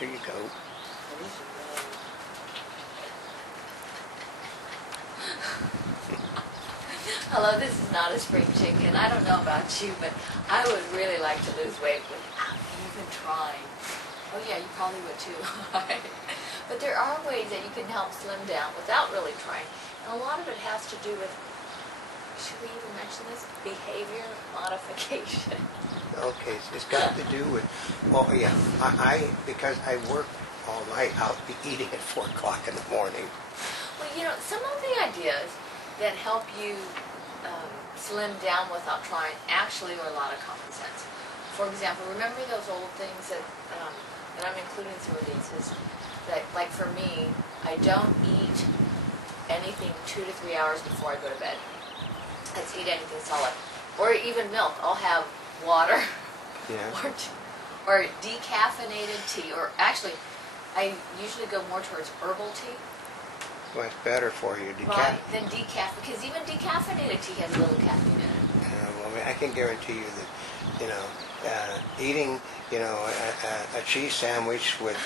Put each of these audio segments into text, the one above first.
There you go. Hello, this is not a spring chicken. I don't know about you, but I would really like to lose weight without even trying. Oh yeah, you probably would too. But there are ways that you can help slim down without really trying. And a lot of it has to do with, should we even mention this? Behavior modification. Okay, it's got to do with, well, yeah, because I work all night, I'll be eating at 4 o'clock in the morning. Well, you know, some of the ideas that help you slim down without trying actually are a lot of common sense. For example, remember those old things that, and I'm including some of these, is that, like for me, I don't eat anything 2 to 3 hours before I go to bed. Let's eat anything solid. Or even milk. I'll have water, Yeah. or decaffeinated tea, or actually, I usually go more towards herbal tea. Well, it's better for you. Right, than decaf, because even decaffeinated tea has a little caffeine in it. Well, I mean, I can guarantee you that, you know, eating, you know, a cheese sandwich with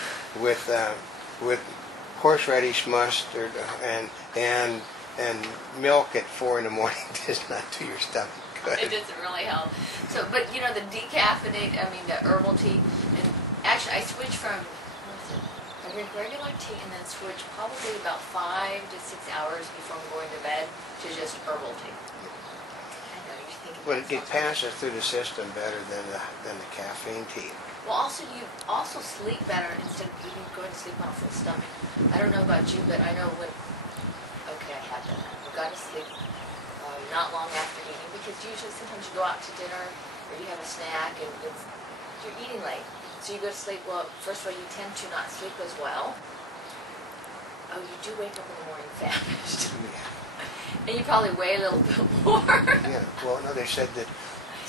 horseradish mustard and milk at 4 in the morning does not do your stomach good. It doesn't really help. So, but you know, the the herbal tea, and actually I switched from, I drink regular tea and then switch probably about 5 to 6 hours before I'm going to bed to just herbal tea. I know you're thinking. But it passes through the system better than the caffeine tea. Well, also you also sleep better instead of even going to sleep on a full stomach. I don't know about you, but I know when. Okay, I had that. I got to sleep not long after eating, because usually sometimes you go out to dinner or you have a snack and you're eating late. So you go to sleep, well, first of all, you tend to not sleep as well. Oh, you do wake up in the morning famished. Yeah. And you probably weigh a little bit more. Yeah, well, no, they said that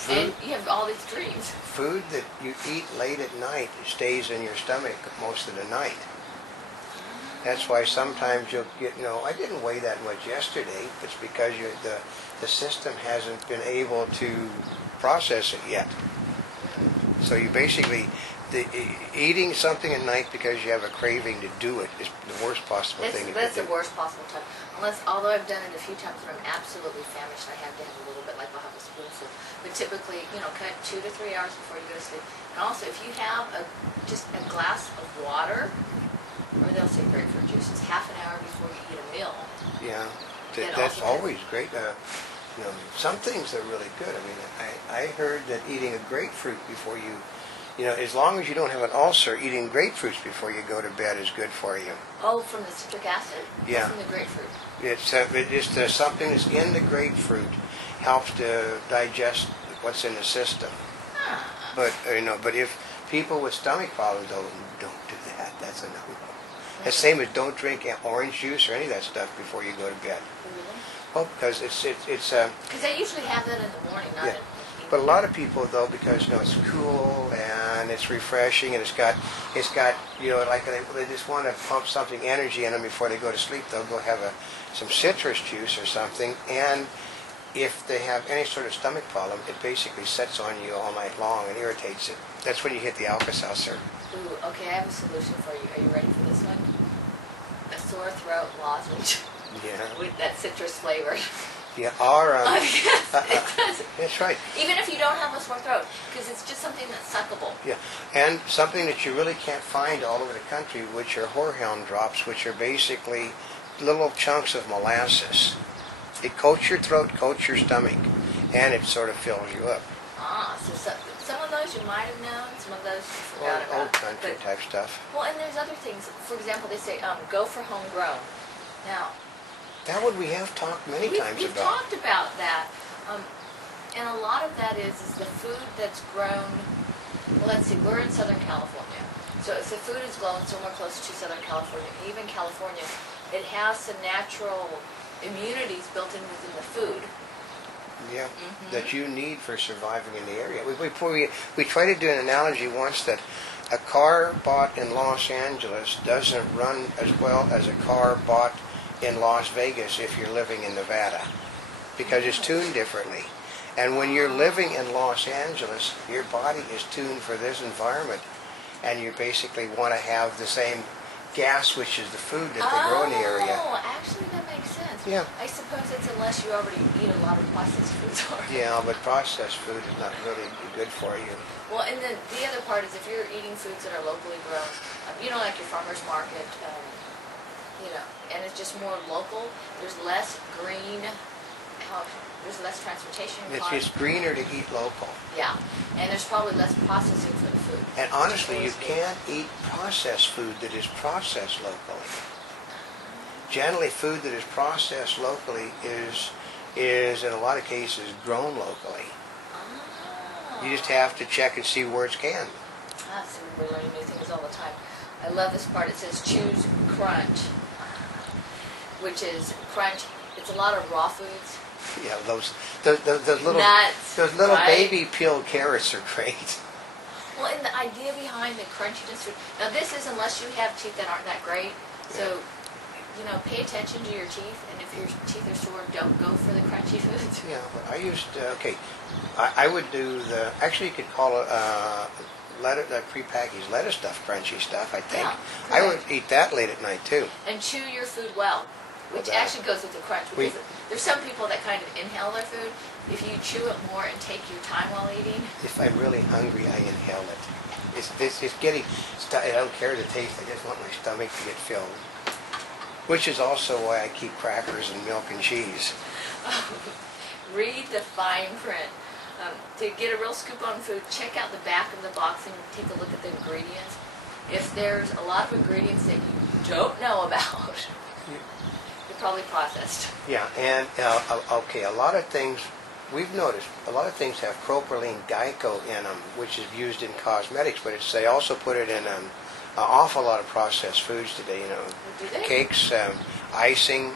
And you have all these dreams. food that you eat late at night stays in your stomach most of the night. That's why sometimes you'll get, you know, I didn't weigh that much yesterday. It's because the system hasn't been able to process it yet. So you basically, eating something at night because you have a craving to do it is the worst possible thing you can do. That's the worst possible time. Although I've done it a few times when I'm absolutely famished, I have to have a little bit, like I'll have a spoonful. But typically, you know, cut 2 to 3 hours before you go to sleep. And also, if you have just a glass of water, or they'll say grapefruit juice, it's half an hour before you eat a meal. Yeah, that's always great. You know, some things are really good. I mean, I heard that eating a grapefruit before you know, as long as you don't have an ulcer, eating grapefruits before you go to bed is good for you. Oh, from the citric acid? Yeah. Or from the grapefruit? It's just something that's in the grapefruit helps to digest what's in the system. Ah. But you know, but if people with stomach problems don't do that, that's a no-no. The same as don't drink orange juice or any of that stuff before you go to bed. Really? Well, because it's Because I usually have that in the morning, not Yeah. in the But a evening. lot of people, though, because, you know, it's cool and it's refreshing and it's got, you know, like they just want to pump something energy in them before they go to sleep. They'll go have some citrus juice or something, and if they have any sort of stomach problem, it basically sets on you all night long and irritates it. That's when you hit the Alka-Seltzer. Ooh, okay, I have a solution for you. Are you ready for this one? A sore throat lozenge Yeah. with that citrus flavor. Yeah. Yes, it does. That's right. Even if you don't have a sore throat, because it's just something that's suckable. Yeah, and something that you really can't find all over the country, which are horehound drops, which are basically little chunks of molasses. It coats your throat, coats your stomach, and it sort of fills you up. Ah, so some of those you might have known, some of those you forgot about. Old country But- type stuff. Well, and there's other things. For example, they say go for homegrown. Now, That would we have talked many times we've about. talked about that, and a lot of that is the food that's grown. Well, let's see, we're in Southern California, so if the food is grown somewhere close to Southern California, even California, it has some natural immunities built in within the food. Yeah, that you need for surviving in the area. We tried to do an analogy once that a car bought in Los Angeles doesn't run as well as a car bought in Las Vegas if you're living in Nevada, because it's tuned differently. And when you're living in Los Angeles, your body is tuned for this environment. and you basically want to have the same gas, which is the food that they grow in the area. Oh, actually that makes sense. Yeah. I suppose it's unless you already eat a lot of processed foods. Yeah, but processed food is not really good for you. Well, and then the other part is if you're eating foods that are locally grown, like your farmer's market, and it's just more local, there's less there's less transportation It's costs. just greener to eat local. Yeah, and there's probably less processing for the food. And honestly, you can't eat processed food that is processed locally. Generally, food that is processed locally is in a lot of cases grown locally. Oh. You just have to check and see where it's canned. So we're learning new things all the time. I love this part. It says choose crunch, which is crunch. It's a lot of raw foods. Yeah, those little Nuts, right? baby peeled carrots are great. Well, and the idea behind the crunchiness. Now, this is unless you have teeth that aren't that great. So, pay attention to your teeth, and if your teeth are sore, don't go for the crunchy foods. Yeah, but I used to, I would do actually you could call it prepackaged lettuce stuff, crunchy stuff, I think. Yeah, I would eat that late at night too. And chew your food well, which actually goes with the crunch. Because there's some people that kind of inhale their food. If you chew it more and take your time while eating. If I'm really hungry, I inhale it. It's getting, I don't care the taste, I just want my stomach to get filled. Which is also why I keep crackers and milk and cheese. Read the fine print. To get a real scoop on food, check out the back of the box and take a look at the ingredients. If there's a lot of ingredients that you don't know about, they're probably processed. Yeah, and a lot of things, we've noticed, a lot of things have propylene glycol in them, which is used in cosmetics, but they also put it in an awful lot of processed foods today, Do they? Cakes, icing,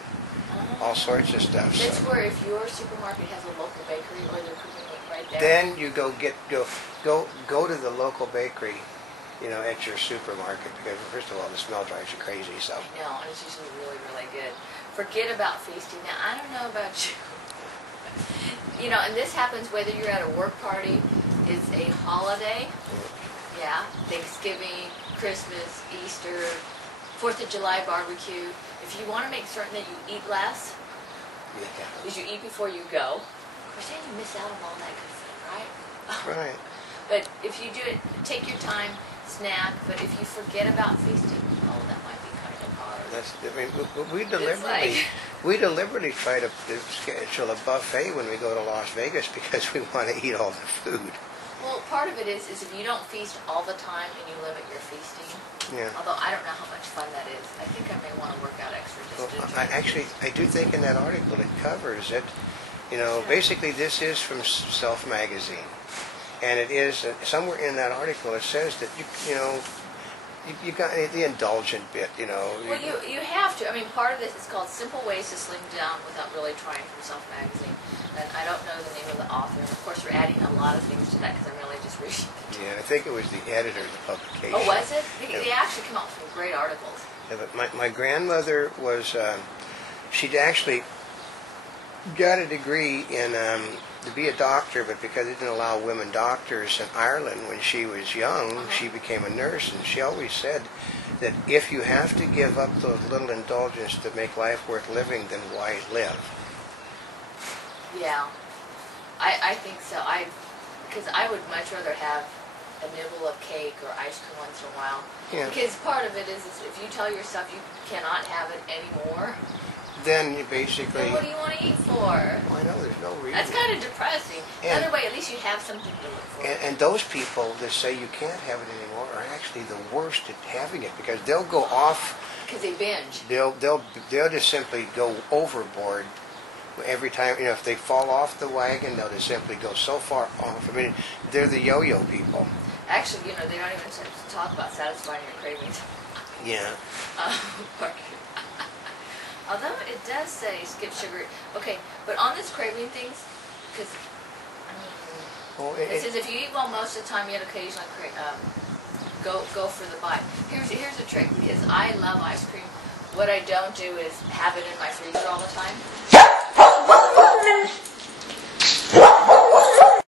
all sorts of stuff. That's where if your supermarket has a local bakery or they're cooking it right there. Then you go to the local bakery, at your supermarket, because first of all, the smell drives you crazy. So. I know, and it's usually really, really good. Forget about feasting. Now, I don't know about you. And this happens whether you're at a work party, it's a holiday. Yeah, Thanksgiving, Christmas, Easter, 4th of July barbecue. If you want to make certain that you eat less, is you eat before you go. Of course, then you miss out on all that good food, right? Right. But if you do it, take your time, snack. But if you forget about feasting, that might be kind of hard. We deliberately try to schedule a buffet when we go to Las Vegas because we want to eat all the food. Well, part of it is if you don't feast all the time and you limit your feasting. Yeah. Although I don't know how much fun that is. I think I may want to work out extra just I do think in that article it covers it. Basically this is from Self Magazine. And it is, somewhere in that article it says that, you got the indulgent bit, Well, you have to. I mean, part of this is called Simple Ways to Slim Down Without Really Trying from Self Magazine. And I don't know the name of the author. And of course, we're adding a lot of things to that because I'm really just reading it. Yeah, I think it was the editor of the publication. Oh, was it? They actually come out with some great articles. Yeah, but my grandmother was, she'd actually got a degree in to be a doctor, but because they didn't allow women doctors in Ireland when she was young, she became a nurse, and she always said that if you have to give up those little indulgences to make life worth living, then why live? Yeah, I think so. Because I would much rather have a nibble of cake or ice cream once in a while. Yeah. Because part of it is if you tell yourself you cannot have it anymore, then you basically... Then what do you want to eat for? Well, I know, there's no reason. That's kind of depressing. And, Other way, at least you have something to look for. And those people that say you can't have it anymore are actually the worst at having it, because they'll go off... Because they binge. They'll just simply go overboard every time. If they fall off the wagon, they'll just simply go so far off. I mean, they're the yo-yo people. Actually, they don't even talk about satisfying your cravings. Yeah. Although it does say skip sugar. Okay, but on this craving things, because it says if you eat well most of the time, yet occasionally go for the bite. Here's a trick, because I love ice cream. What I don't do is have it in my freezer all the time.